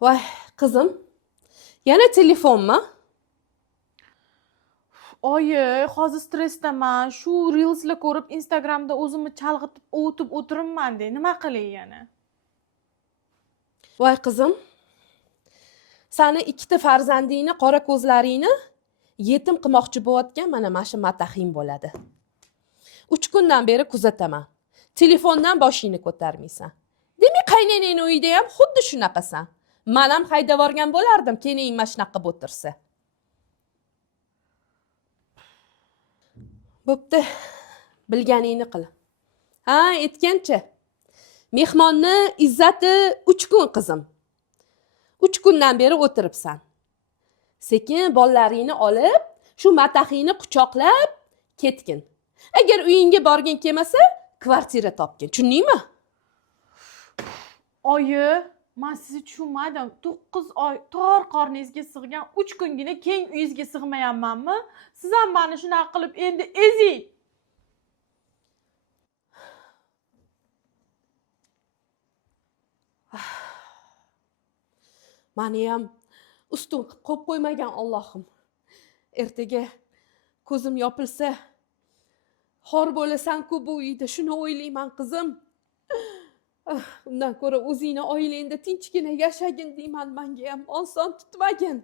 Voy, qizim. Yana telefonmi? Oyi, hozir stressdaman. Shu Reels'ni ko'rib Instagramda o'zimni chalg'itib o'tiribman-de. Nima qilay yana? Voy qizim. Sani ikkita farzandingni, qora ko'zlaringni yetim qilmoqchi bo'layotgan mana shu matahing bo'ladi. 3 kundan beri kuzataman. Telefondan boshingni ko'tarmaysan. Demak, qaynonangning uyida ham xuddi shunaqasan. Men ham haydab yuborgan bo'lardim, keling mana shunaqa qilib o'tirsa. Bo'pti, bilganingni qil. Ha, aytgancha. Mehmonni izzati 3 kun qizim. 3 kundan beri o'tiribsan. Sekin bolalaringni olib, shu matahingni quchoqlab ketgin. Agar uyingga borgin kelmasa, kvartira topgin. Tushundingmi? Oyi, men sizni tushunmadim. 9 oy tor qorningizga sig'gan 3 kungina keng uyingizga sig'mayapmanmi? Siz ham meni shunaqa qilib endi ezing. Meni ham ustun qo'yib qo'ymagan Allohim. Ertaga ko'zim yopilsa, xor bo'lasan-ku bu uyda, shuni o'ylayman qizim. Undan ko'ra o'zingni oilangda tinchgina yashagin deyman, menga ham oson tutmagin.